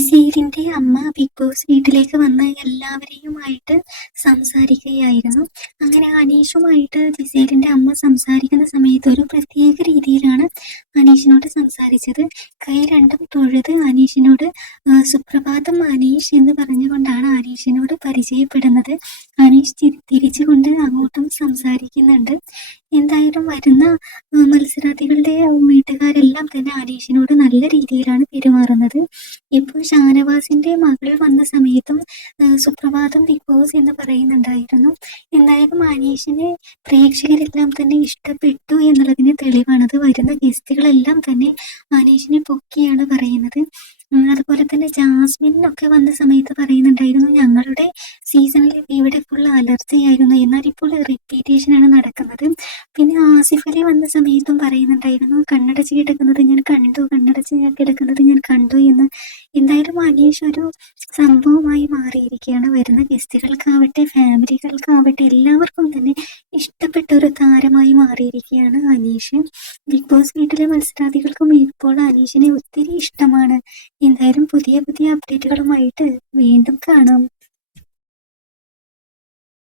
ജിസേലിന്റെ അമ്മ big boss വീട്ടിലേക്ക് വന്ന് എല്ലാവരെയുമായിട്ട് സംസാരിക്കുകയായിരുന്നു. അങ്ങനെ അനീഷുമായിട്ട് ജിസേലിന്റെ അമ്മ സംസാരിക്കുന്ന സമയത്ത് ഒരു പ്രത്യേക രീതിയിലാണ് അനീഷിനോട് സംസാരിച്ചത്. കൈ രണ്ടും തൊഴുത് അനീഷിനോട് സുപ്രഭാതം അനീഷ് എന്ന് പറഞ്ഞുകൊണ്ടാണ് അനീഷിനോട് പരിചയപ്പെടുന്നത്. അനീഷ് തിരിച്ചുകൊണ്ട് അങ്ങോട്ടും സംസാരിക്കുന്നുണ്ട്. എന്തായാലും വരുന്ന മത്സരാർത്ഥികളുടെ വീട്ടുകാരെല്ലാം തന്നെ അനീഷിനോട് നല്ല രീതിയിലാണ് പെരുമാറുന്നത്. ഇപ്പോൾ ഷാനവാസിന്റെ മകൾ വന്ന സമയത്തും സുപ്രഭാതം ബിഗ് ബോസ് എന്ന് പറയുന്നുണ്ടായിരുന്നു. എന്തായാലും അനീഷിനെ പ്രേക്ഷകരെല്ലാം തന്നെ ഇഷ്ടപ്പെട്ടു എന്നുള്ളതിന് തെളിവാണത്. വരുന്ന ഗസ്റ്റുകളെല്ലാം തന്നെ അനീഷിനെ പൊക്കിയാണ് പറയുന്നത്. അതുപോലെ തന്നെ ജാസ്മിൻ ഒക്കെ വന്ന സമയത്ത് പറയുന്നുണ്ടായിരുന്നു ഇവിടെ ആയിരുന്നു എന്നാൽ ഇപ്പോൾ റിപ്പീറ്റേഷൻ ആണ് നടക്കുന്നത്. പിന്നെ ആസിഫ് അലി വന്ന സമയത്തും പറയുന്നുണ്ടായിരുന്നു കണ്ണടച്ച് കിടക്കുന്നത് ഞാൻ കണ്ടു കണ്ണടച്ച് കിടക്കുന്നത് ഞാൻ കണ്ടു എന്ന്. എന്തായാലും അനീഷ് ഒരു സംഭവമായി മാറിയിരിക്കുകയാണ്. വരുന്ന ഗസ്റ്റുകൾക്കാവട്ടെ ഫാമിലികൾക്കാവട്ടെ എല്ലാവർക്കും തന്നെ ഇഷ്ടപ്പെട്ട ഒരു താരമായി മാറിയിരിക്കുകയാണ് അനീഷ്. ബിഗ് ബോസ് വീട്ടിലെ മത്സരാർത്ഥികൾക്കും ഇപ്പോൾ അനീഷിനെ ഒത്തിരി ഇഷ്ടമാണ്. എന്തായാലും പുതിയ പുതിയ അപ്ഡേറ്റുകളുമായിട്ട് വീണ്ടും കാണാം.